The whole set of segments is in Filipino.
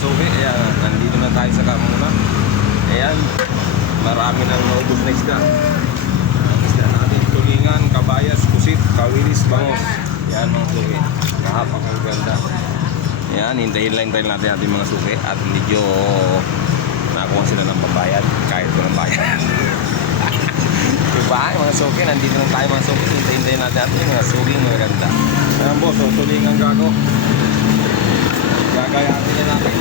suki. Ayan, nandito na tayo sa Carmona. Ayan, marami nang naubos na isda. Ang isda natin, tulingan, kabayas, pusit, kawilis, bangos. Ayan mga suki, napakaganda. Ayan, hintayin natin ating mga suki. At medyo nakakuha sila ng pambayad, kahit ko ng bayad. Diba, mga suki, nandito lang tayo mga suki. Hintayin natin ating mga suki, maganda. Ayan boss, tulingan gago. Gagayatin na natin.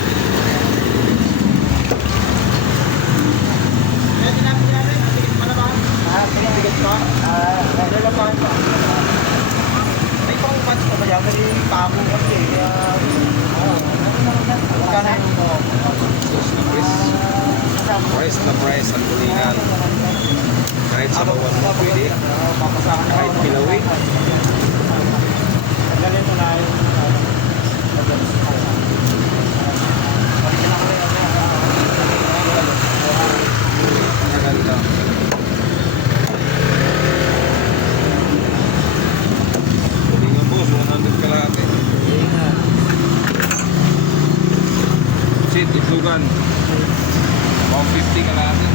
Kaya tinapin niya rin, natigit pa naman. Pinabigit ko? Lalapahan pa. May pang-punch pa ba yan? Kasi pako kasi. Magkana yung Price ang tulingan. Kahit sa bawang mo pwede. Kahit kilawin. ganito na yung Maganda. Tulingan boss, 100 kalahati. Sit, itlugan. 150 kalahati.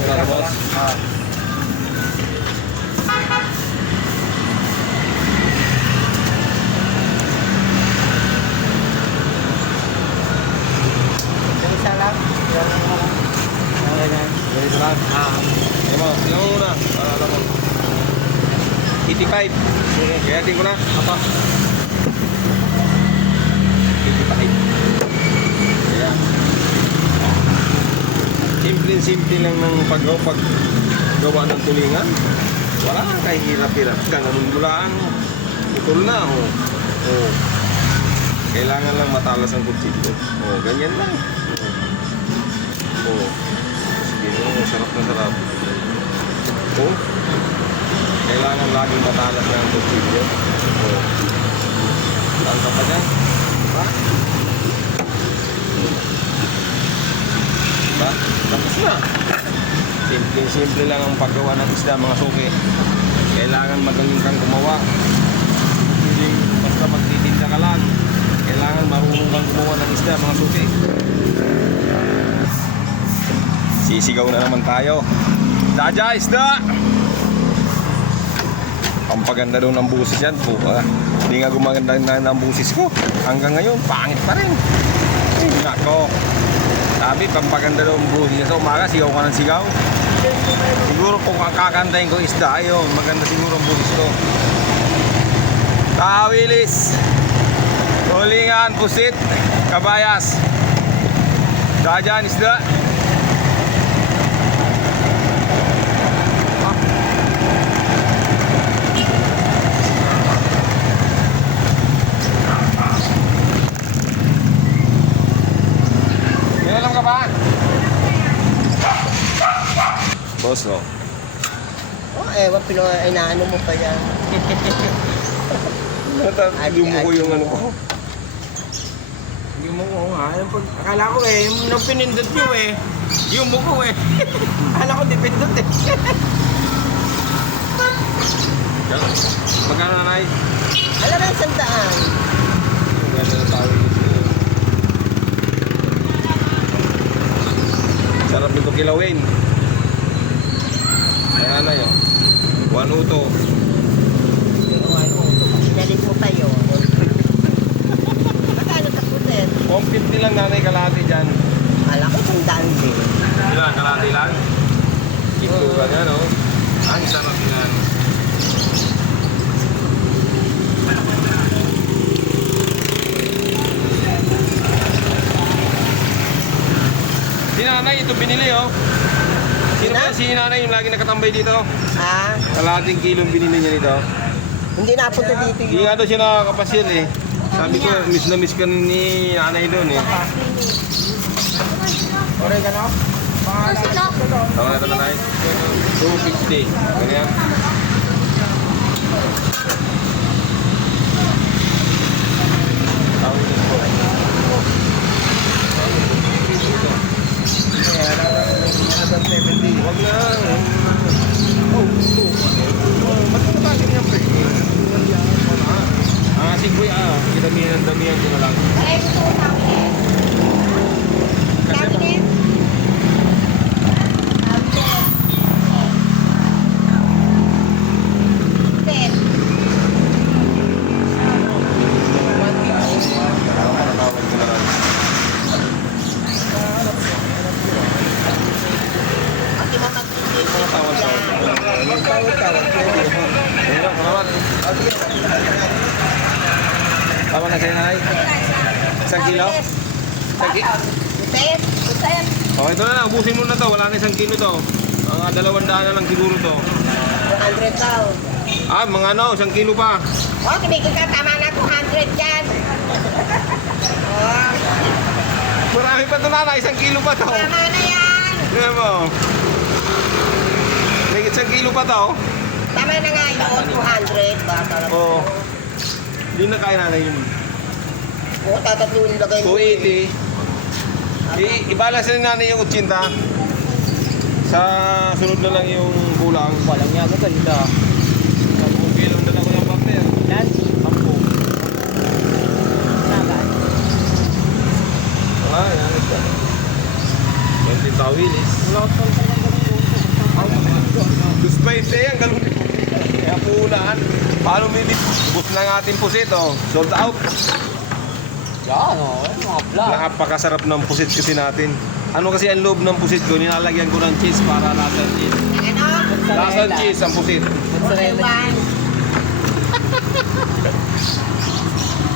Maganda boss. isa lang. Ganito lang. Ilan mo muna, para alam mo. 85. Sige. Kaya din ko na. Apa? 85. Ayan. Simple lang ng paggawa ng tulingan. Wala kang kahihirap-hirap. Ganun mo lang. Putol na. Oh. Kailangan lang matalas ang kutsilyo. Ganyan lang. Sige, sarap na sarap. Kailangan laging matalas na ang kutsilyo. Saan ka pa dyan? Diba? Diba? Tapos na. Simple lang ang paggawa ng isda mga suki. Kailangan magaling kang gumawa. Hindi basta magtitinda ka lang. Kailangan marunong kang gumawa ng isda mga suki. Sisigaw na naman tayo. Daja, isda! Ang paganda daw ng busis yan po. Hindi nga gumaganda ng busis ko. Hanggang ngayon, pangit pa rin. Ay, nako. Sabi, pampaganda daw ang busis niya. Sa umaga, sigaw ka ng sigaw. Siguro kung kakantayin ko isda, ayun, maganda siguro ang busis ko. Kawilis, tulingan, pusit, kabayas. Dajan, isda. Alam ka ba? Boss, no? Ewan, inaano mo pa yan. Lumuko yung ano ko. Yung muko nga. Akala ko yung pinindot nyo yung muko Akala ko di pindot Magkano na, Nay? Alam mo yung sandaan. Magkano na tawag ito? Sarap nito kilawin. Ayan na yun. 1 uto. Pinalit mo pa yun. Magkano sa puset? 150 lang nanay kalahati dyan. Akala ko sandaan din. Ilan? Kalahati lang? Itugan yan, no? Ang sarap yan. Si nanay, ito binili, oh. Sino ba si nanay yung lagi nakatambay dito? Kalahating kilong binili niya dito. Hindi napunta dito Hindi nga daw siya nakakapasyal eh. Sabi ko, miss na miss ka ni nanay doon eh. Oregano? Tama na ito nanay. 250. Ganyan. Tawag ito po. Huwag na. Ba't ito ba ganyan pre? damihan ng damihan ko na lang. Ay, gusto ko sa akin. Kasi Sabi niya. Ten. Nakatawad ko na lang. Okay, mamag-isip. Nakatawad ko. Salamat. Tama na sa'yo, nanay? Isang kilo? Ten. Ten. Oh, ito na lang. Ubusin mo na to. Wala na 1 kilo to. Mga 200 na lang siguro to. 200 daw. Ah, mga ano, 1 kilo pa. Oh, tumigil ka. Tama na 200 yan. Oh, Marami pa to, nanay. 1 kilo pa to. tama na yan. Tingnan mo. May 1 kilo pa to. Tama na nga yun. 200. Ba, talaga. Oo. Hindi na kaya nanay yun. Oo, tatatlo yung lagay mo. 280. Ibalas na nanay yung 80. Sa sunod na lang yung kulang. Walang niya ko ganda. 10 kilo na lang ko yung papel. Ilan? 10. Nagan. Ah, yan ito. 20 tawilis. Wala ko pang talagang Gusto pa ito yan, ganun. Kaya puunahan. Paano may bus na ng ating pusit, oh. Sold out. yan, oh. Mga vlog. Napakasarap ng pusit kasi natin. Ano kasi ang loob ng pusit ko? Nilalagyan ko ng cheese para lasang cheese. Ano? Lasang cheese ang pusit. Mozzarella.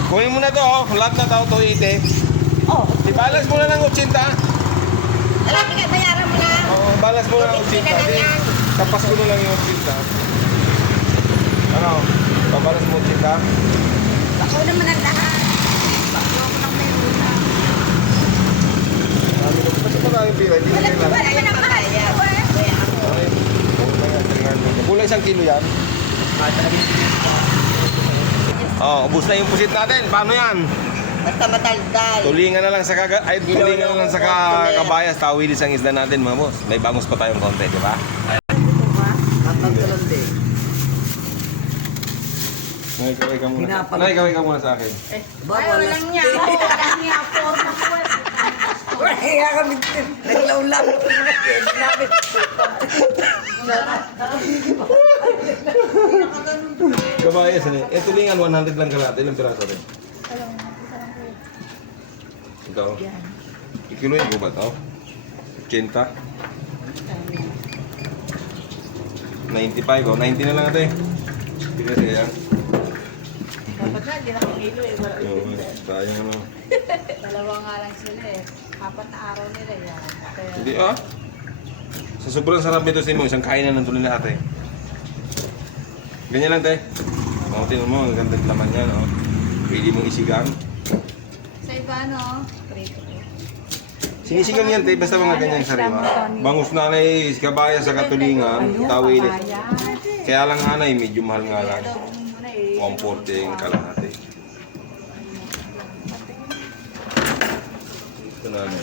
Kunin mo na to, oh. Lahat na tao, 280. Oh, Ibalas mo na ng 80. alam mo nga, bayaran mo na. Oo, balas mo na ng 80. Di, tapas ko na lang yung 80. Ano? Babalas mo 80. Ako naman ang lahat. Bako ko ng pera. Kasi maraming pira, hindi na Wala kailangan. naman ang bayad. Bayaran mo. Okay. Kulay 1 kilo yan. Oh, ubus na yung pusit natin. Paano yan? Basta mataldal. Tulingan na lang sa tulingan na lang sa kabayas. Tawilis ang isda natin, mga boss. May bangus pa tayong konti, di ba? Tatanggalan din. Kaway ka muna. Pinapal- Kaway ka muna sa akin. Ay, walang niya. Walang niya. Forma ko. Kaya kami naglaulang. Kabayas, ano? Eh, tulingan 100 lang kalate. Ilang piraso rin? Ito. Ikiluin ko ba ito? 80? 95, oh. 90 na lang ito eh. Tignan siya yan. Dapat na, hindi na kilo eh. Oo, sayang ano. Dalawa nga lang sila eh. 4 na araw nila yan. Kaya, Hindi ah. Sa sobrang sarap nito si mo, isang kainan ng tuloy na ate. Ganyan lang te. O, tingnan mo, ang ganda ng laman yan, oh. Pwede mong isigang. sa iba, no? Prito ko. Sinisigang yan te, basta mga ganyang sariwa. Bangus nanay, kabaya sa katulingan, tawilis. Kaya lang nanay, medyo mahal nga lang. 140 yung kalahati. Ito nanay.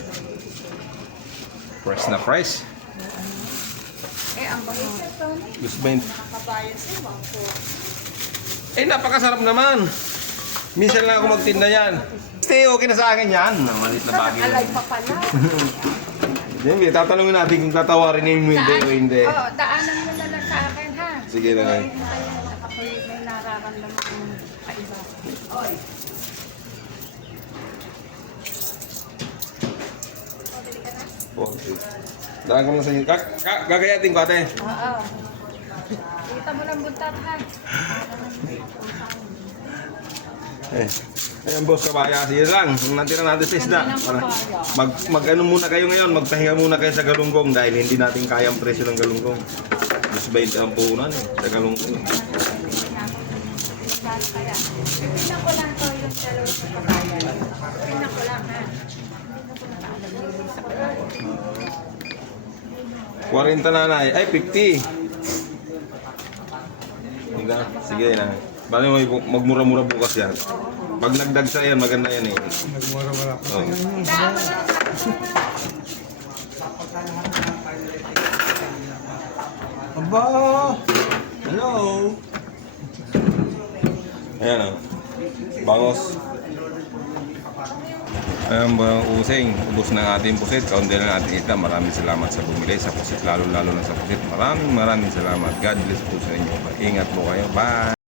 Price na price. Eh, ang bangis na ito. Gusto ba yun? Kabayan siya, wangko. Eh, napakasarap naman. Minsan lang ako magtinda yan. Stay, okay na sa akin yan. Malit na bagay. Alay pa pala. Hindi, tatanungin natin kung tatawarin niya yung hindi o hindi. Oo, daanan mo na lang sa akin, ha? Sige na nga. Ako'y may nararamdaman kong kaiba. Oy. Okay. Daan ko lang sa inyo. Gagayatin ko ate. Oo. Kita mo lang buntat, ha? Eh. Ayan boss, kabaya. Sige lang. Ang natira natin sa isda. Mag-ano muna kayo ngayon. Magpahinga muna kayo sa galunggong dahil hindi natin kaya ang presyo ng galunggong. 20 ang puhunan eh. Sa galunggong. Kaya, pipinan ko lang to yung dalawa sa kabayan. Pipinan ko lang, ha? Hindi ko nakaalam yung sa kabayan. 40 nanay. Ay, 50. Hindi na. Sige na. Bali mo magmura-mura bukas yan. Pag nagdagsa yan, maganda yan eh. Magmura-mura. Oh. Aba! Hello! Ayan o. bangos. Ayan ba, useng, ubos ng ating pusit. Kaunti na natin ita. Maraming salamat sa bumili sa pusit. Lalo na sa pusit. Maraming salamat. God bless po sa inyo. Ingat po kayo. Bye!